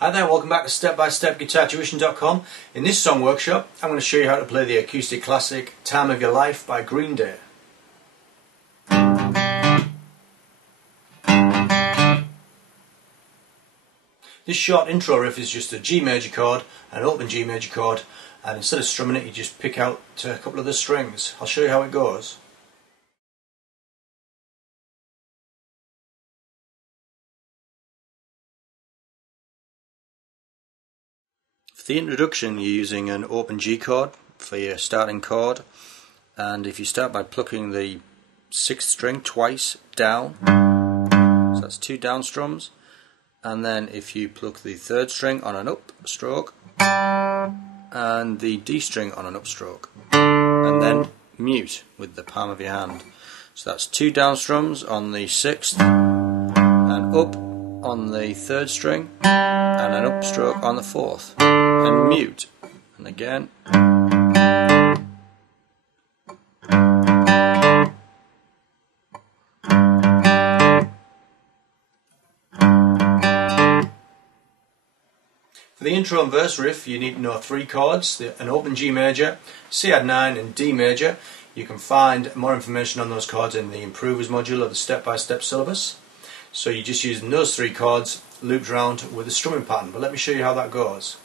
Hi there, welcome back to StepByStepGuitarTuition.com. In this song workshop I'm going to show you how to play the acoustic classic Time of Your Life by Green Day. This short intro riff is just a G major chord, an open G major chord, and instead of strumming it you just pick out a couple of the strings. I'll show you how it goes. For the introduction you're using an open G chord for your starting chord, and if you start by plucking the 6th string twice down, so that's 2 down strums, and then if you pluck the 3rd string on an up stroke and the D string on an up stroke, and then mute with the palm of your hand. So that's 2 down strums on the 6th and up on the 3rd string and an up stroke on the 4th, and mute, and again. For the intro and verse riff you need to know 3 chords, an open G major, C add 9 and D major. You can find more information on those chords in the Improvers module of the step-by-step syllabus. So you're just using those 3 chords looped round with a strumming pattern, but let me show you how that goes.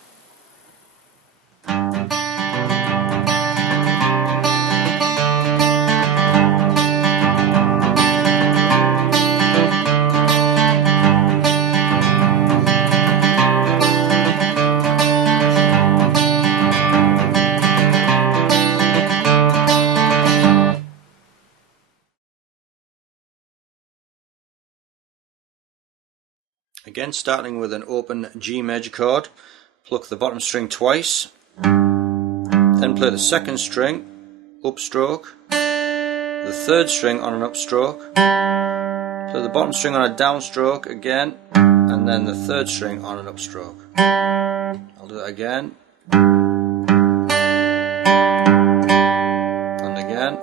Again, starting with an open G major chord, pluck the bottom string twice, then play the 2nd string, up stroke, the 3rd string on an up stroke, play the bottom string on a down stroke again, and then the 3rd string on an up stroke. I'll do that again, and again.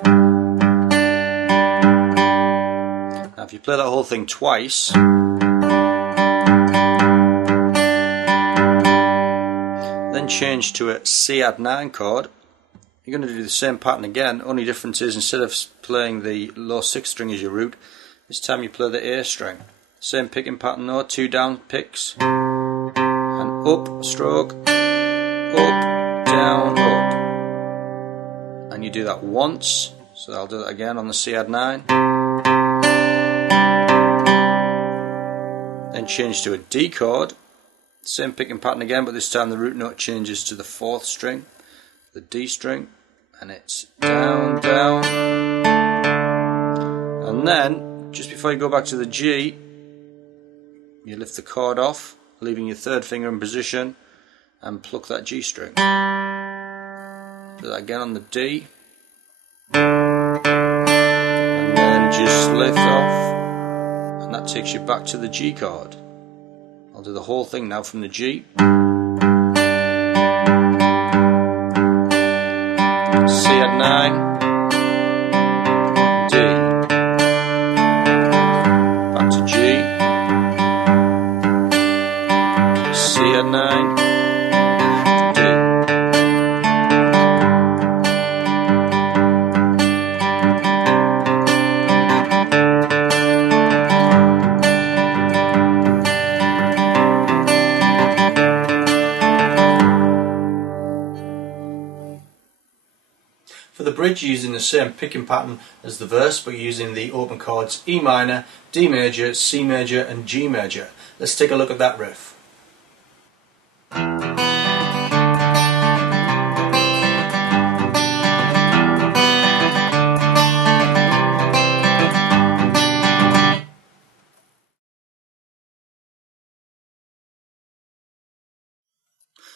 Now if you play that whole thing twice, then change to a C add 9 chord, you're going to do the same pattern again. Only difference is instead of playing the low 6th string as your root, this time you play the A string. Same picking pattern though, 2 down picks, and up stroke, up, down, up. And you do that once, so I'll do that again on the C add 9. Then change to a D chord. Same picking pattern again, but this time the root note changes to the 4th string, the D string, and it's down, down. And then, just before you go back to the G, you lift the chord off, leaving your 3rd finger in position, and pluck that G string. Do that again on the D, and then just lift off, and that takes you back to the G chord. I'll do the whole thing now from the G. C add 9, D, back to G, C add 9, D. For the bridge you're using the same picking pattern as the verse, but using the open chords E minor, D major, C major and G major. Let's take a look at that riff.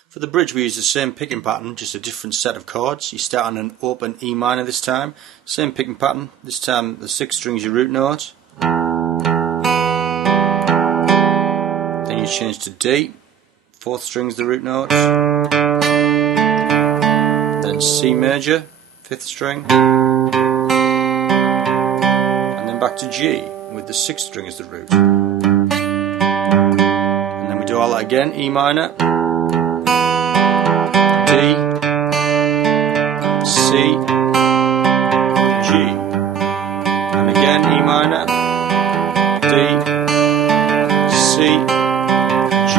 For the bridge we use the same picking pattern, just a different set of chords. You start on an open E minor this time, same picking pattern, this time the 6th string is your root note. Then you change to D, 4th string is the root note. Then C major, 5th string. And then back to G with the 6th string as the root. And then we do all that again. E minor, D, C, G, and again E minor, D, C, G.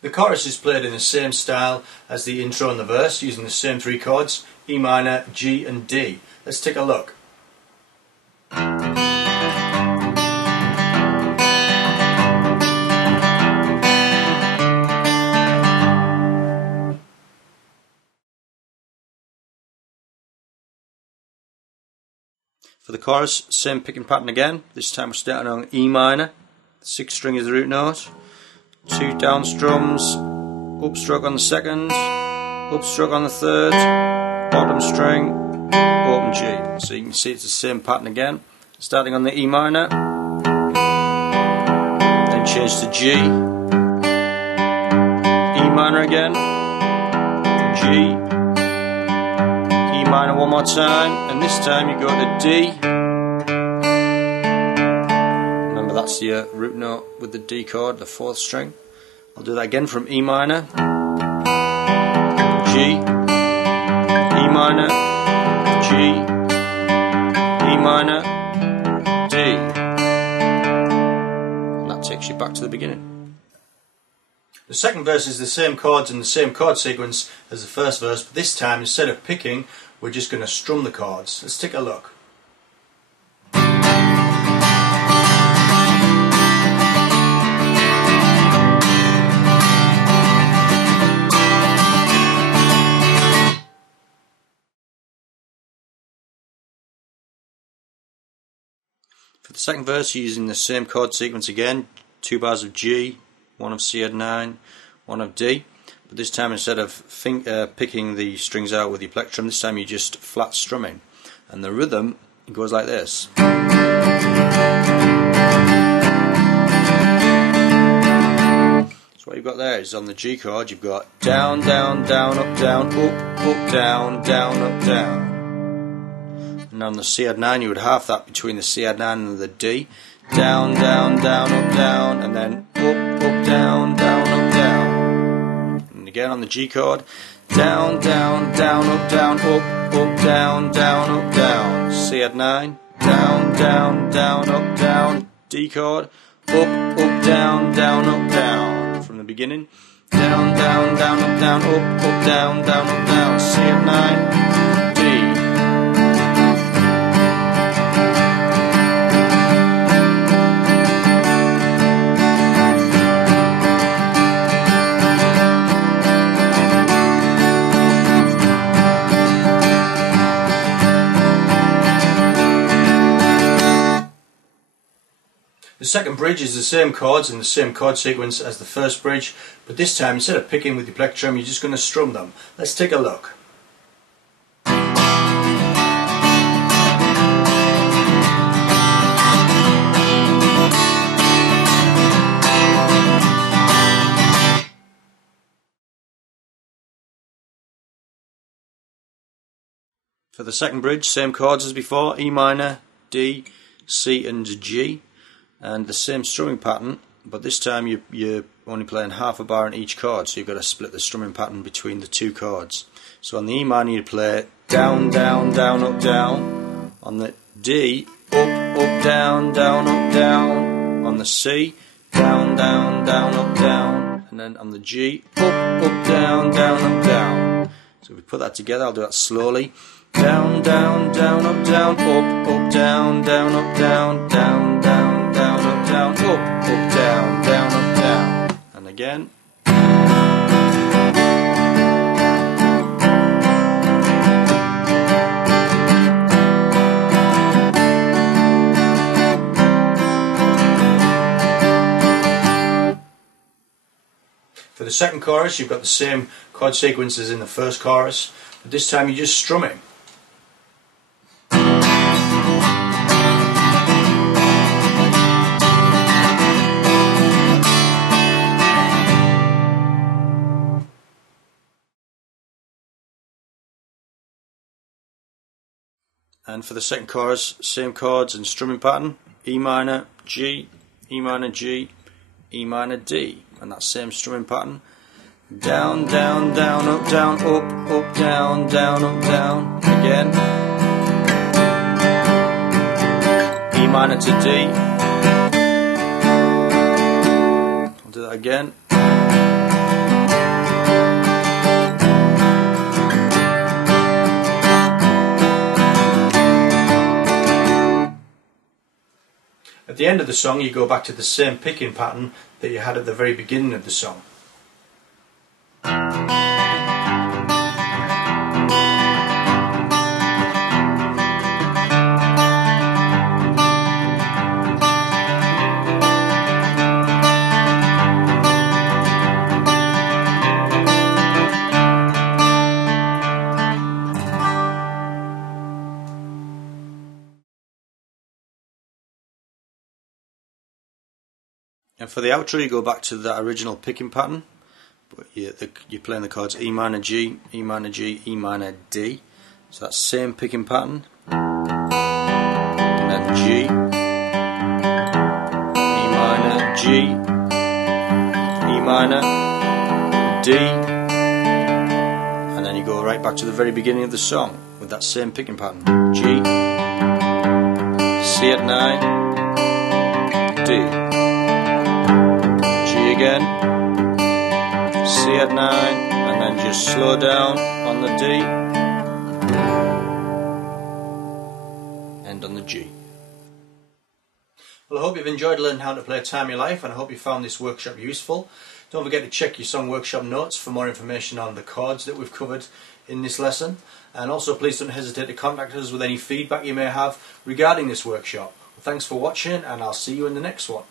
The chorus is played in the same style as the intro and the verse, using the same three chords, E minor, G and D. Let's take a look. For the chorus, same picking pattern again. This time we're starting on E minor. The sixth string is the root note. 2 down strums, upstroke on the second, upstroke on the third, bottom string, open G. So you can see it's the same pattern again. Starting on the E minor, then change to G, E minor again, G, E minor one more time, and this time you go to D. Remember, that's your root note with the D chord, the fourth string. I'll do that again from E minor, G, E minor, G, E minor, D. And that takes you back to the beginning. The second verse is the same chords and the same chord sequence as the first verse, but this time instead of picking, we're just going to strum the chords. Let's take a look. For the second verse, you're using the same chord sequence again, 2 bars of G, 1 of C add 9, 1 of D, but this time instead of picking the strings out with your plectrum, this time you're just flat strumming, and the rhythm goes like this. So what you've got there is on the G chord, you've got down, down, down, up, down, up, down, down, up, down. And on the C add 9 you would half that between the C add 9 and the D. Down, down, down, up, down, and then up, down, down, up, down. And again on the G chord, down, down, down, up, down, up, down, down, up, down. C add 9, down, down, down, up, down. D chord, up, down, down, up, down. From the beginning, down, down, down, up, down, up, down, down, up, down. C add 9, D. The second bridge is the same chords and the same chord sequence as the first bridge, but this time instead of picking with your plectrum, you're just going to strum them. Let's take a look. For the second bridge, same chords as before, E minor, D, C and G. And the same strumming pattern, but this time you're only playing half a bar in each chord, so you've got to split the strumming pattern between the two chords. So on the E minor you play down, down, down, up, down. On the D, up, down, down, up, down. On the C, down, down, down, up, down. And then on the G, up, down, down, up, down. So if we put that together, I'll do that slowly. Down, down, down, up, down, up, down, down, up, down, down, down, down, up, down, up, down, down, up, down. And again. For the second chorus, you've got the same chord sequences in the first chorus, but this time you're just strumming. And for the second chorus, same chords and strumming pattern, E minor, G, E minor G, E minor D, and that same strumming pattern. Down, down, down, up, down, up, down, up, down. Again. E minor to D. I'll do that again. At the end of the song you go back to the same picking pattern that you had at the very beginning of the song. And for the outro you go back to that original picking pattern, but you're playing the chords E minor G, E minor G, E minor D, so that same picking pattern, and then G, E minor G, E minor D, and then you go right back to the very beginning of the song with that same picking pattern, G, C at 9, D. Again, C at 9, and then just slow down on the D, and on the G. Well, I hope you've enjoyed learning how to play Time Your Life, and I hope you found this workshop useful. Don't forget to check your song workshop notes for more information on the chords that we've covered in this lesson, and also please don't hesitate to contact us with any feedback you may have regarding this workshop. Well, thanks for watching, and I'll see you in the next one.